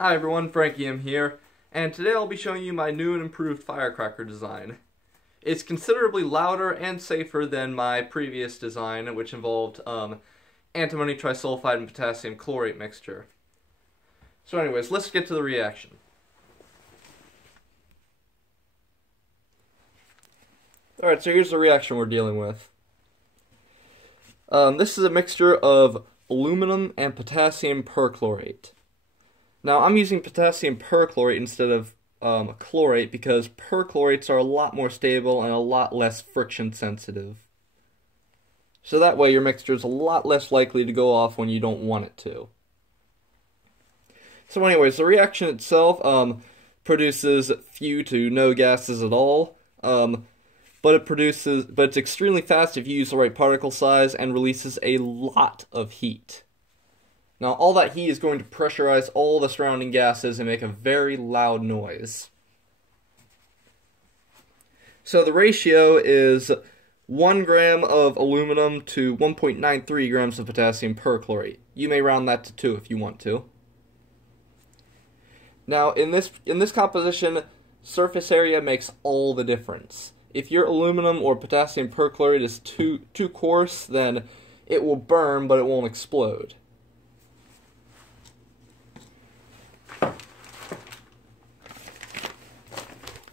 Hi everyone, Frankie M here, and today I'll be showing you my new and improved firecracker design. It's considerably louder and safer than my previous design, which involved antimony trisulfide and potassium chlorate mixture. So anyways, let's get to the reaction. Alright, so here's the reaction we're dealing with. This is a mixture of aluminum and potassium perchlorate. Now, I'm using potassium perchlorate instead of chlorate because perchlorates are a lot more stable and a lot less friction sensitive. So that way your mixture is a lot less likely to go off when you don't want it to. So anyways, the reaction itself produces few to no gases at all, but it's extremely fast if you use the right particle size and releases a lot of heat. Now, all that heat is going to pressurize all the surrounding gases and make a very loud noise. So the ratio is 1 gram of aluminum to 1.93 grams of potassium perchlorate. You may round that to 2 if you want to. Now, in this composition, surface area makes all the difference. If your aluminum or potassium perchlorate is too coarse, then it will burn, but it won't explode.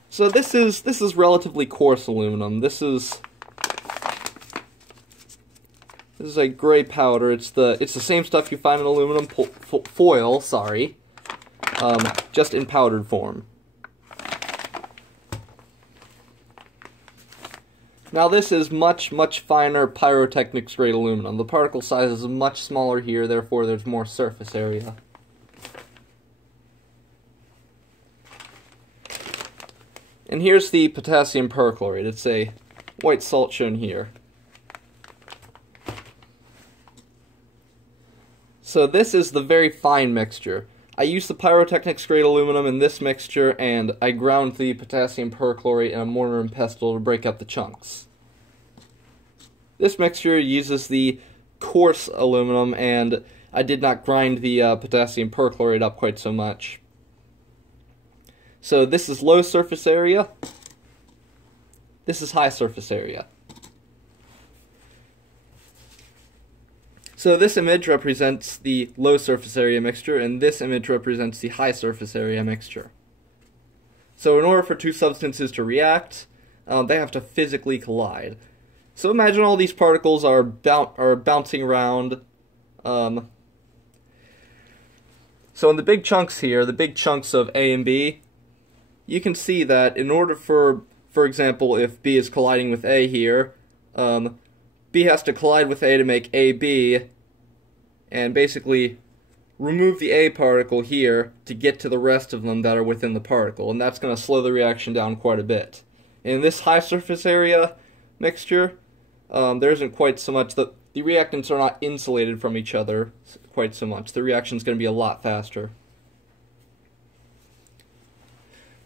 So this is relatively coarse aluminum. This is a gray powder. It's the same stuff you find in aluminum foil, just in powdered form. Now this is much finer pyrotechnics grade aluminum. The particle size is much smaller here, therefore there's more surface area. And here's the potassium perchlorate. It's a white salt shown here. So this is the very fine mixture. I used the pyrotechnics grade aluminum in this mixture, and I ground the potassium perchlorate in a mortar and pestle to break up the chunks. This mixture uses the coarse aluminum, and I did not grind the potassium perchlorate up quite so much. So this is low surface area, this is high surface area. So this image represents the low surface area mixture, and this image represents the high surface area mixture. So in order for two substances to react, they have to physically collide. So imagine all these particles are bouncing around. So in the big chunks here, the big chunks of A and B, you can see that in order for example, if B is colliding with A here, B has to collide with A to make AB, and basically remove the A particle here to get to the rest of them that are within the particle, and that's going to slow the reaction down quite a bit. In this high surface area mixture, there isn't quite so much, the reactants are not insulated from each other quite so much. The reaction is going to be a lot faster.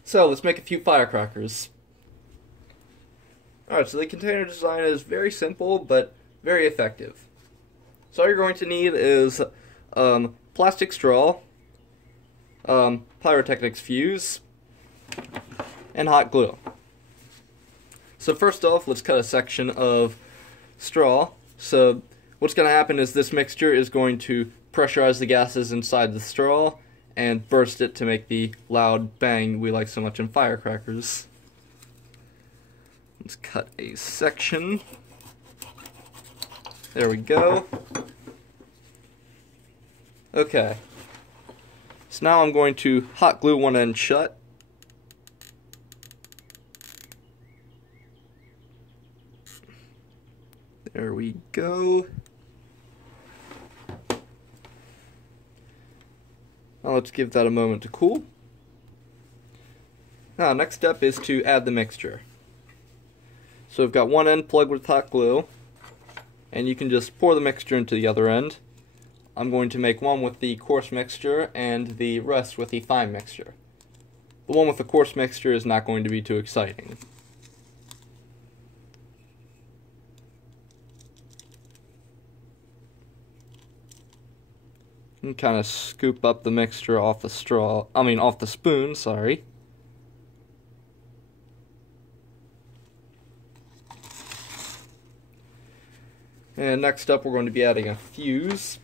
So let's make a few firecrackers. Alright, so the container design is very simple but very effective. So all you're going to need is plastic straw, pyrotechnics fuse, and hot glue. So first off, let's cut a section of straw. So what's going to happen is this mixture is going to pressurize the gases inside the straw and burst it to make the loud bang we like so much in firecrackers. Let's cut a section. There we go. Okay. So now I'm going to hot glue one end shut. There we go. Now let's give that a moment to cool. Now, next step is to add the mixture. So we've got one end plugged with hot glue, and you can just pour the mixture into the other end. I'm going to make one with the coarse mixture and the rest with the fine mixture. The one with the coarse mixture is not going to be too exciting. And kind of scoop up the mixture off off the spoon, sorry. And next up we're going to be adding a fuse.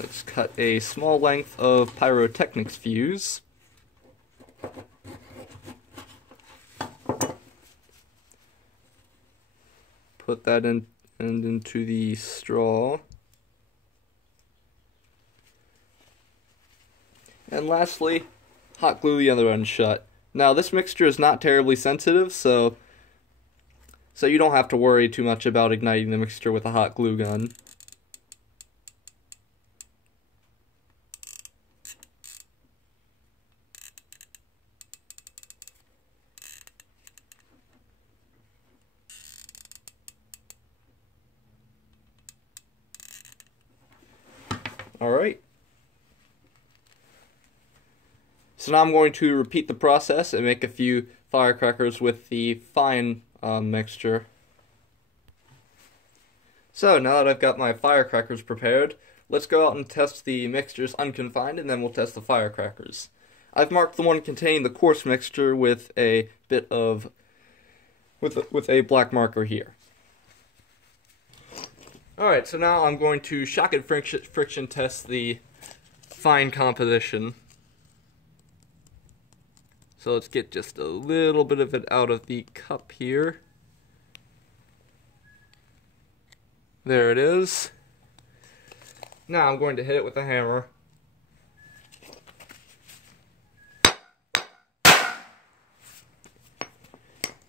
Let's cut a small length of pyrotechnics fuse. Put that into the straw. And lastly, hot glue the other end shut. Now this mixture is not terribly sensitive, so you don't have to worry too much about igniting the mixture with a hot glue gun. Alright. So now I'm going to repeat the process and make a few firecrackers with the fine mixture. So now that I've got my firecrackers prepared, let's go out and test the mixtures unconfined, and then we'll test the firecrackers. I've marked the one containing the coarse mixture with a bit of with a black marker here. Alright, so now I'm going to shock and friction test the fine composition. So let's get just a little bit of it out of the cup here. There it is. Now I'm going to hit it with a hammer.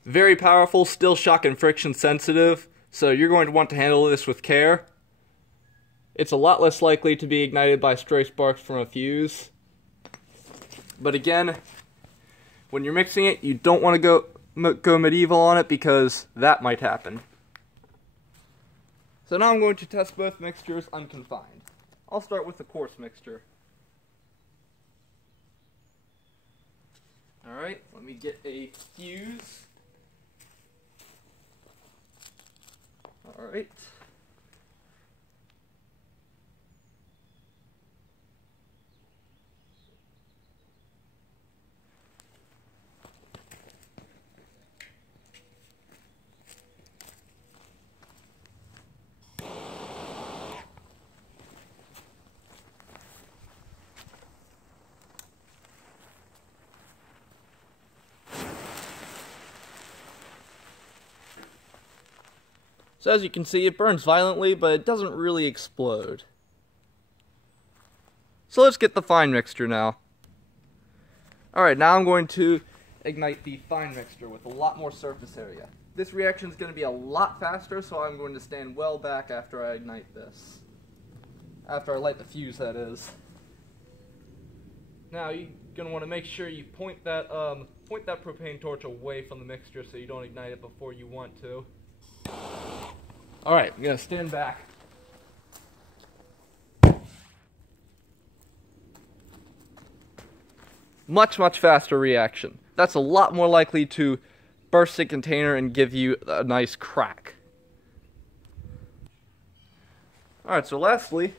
Very powerful, still shock and friction sensitive, so you're going to want to handle this with care. It's a lot less likely to be ignited by stray sparks from a fuse. But again, when you're mixing it, you don't want to go medieval on it because that might happen. So now I'm going to test both mixtures unconfined. I'll start with the coarse mixture. Alright, let me get a fuse. Alright. So as you can see, it burns violently, but it doesn't really explode. So let's get the fine mixture now. Alright, now I'm going to ignite the fine mixture with a lot more surface area. This reaction is going to be a lot faster, so I'm going to stand well back after I ignite this. After I light the fuse, that is. Now you're going to want to make sure you point that propane torch away from the mixture so you don't ignite it before you want to. Alright, I'm going to stand back. Much faster reaction. That's a lot more likely to burst the container and give you a nice crack. Alright, so lastly,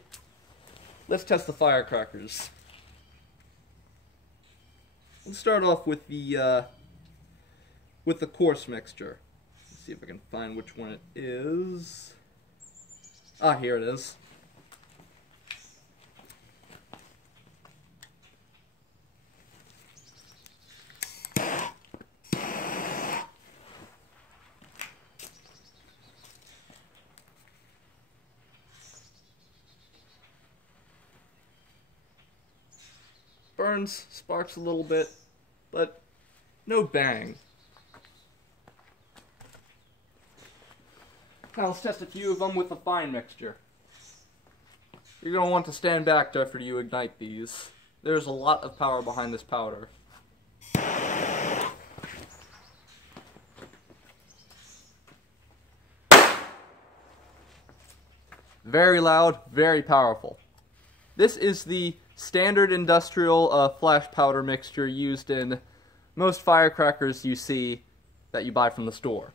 let's test the firecrackers. Let's start off with the coarse mixture. See if I can find which one it is. Ah, here it is. Burns, sparks a little bit, but no bang. Now let's test a few of them with a fine mixture. You're going to want to stand back after you ignite these. There's a lot of power behind this powder. Very loud, very powerful. This is the standard industrial flash powder mixture used in most firecrackers you see that you buy from the store.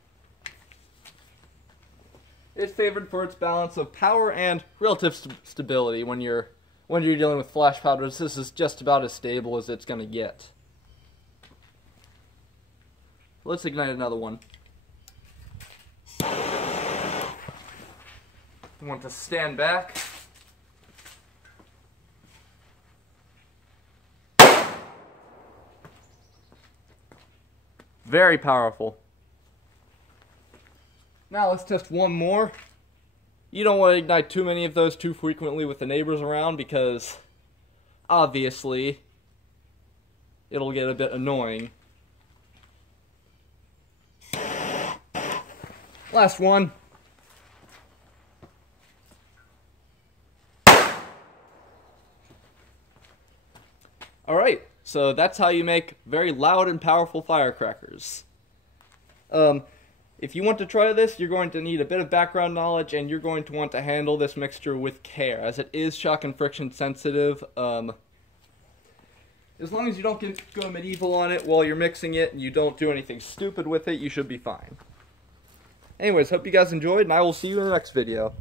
It's favored for its balance of power and relative stability. When you're dealing with flash powders, this is just about as stable as it's going to get. Let's ignite another one. I want to stand back. Very powerful. Now let's test one more. You don't want to ignite too many of those too frequently with the neighbors around because obviously it'll get a bit annoying. Last one. Alright, so that's how you make very loud and powerful firecrackers. If you want to try this, you're going to need a bit of background knowledge, and you're going to want to handle this mixture with care, as it is shock and friction sensitive. As long as you don't go medieval on it while you're mixing it, and you don't do anything stupid with it, you should be fine. Anyways, hope you guys enjoyed, and I will see you in the next video.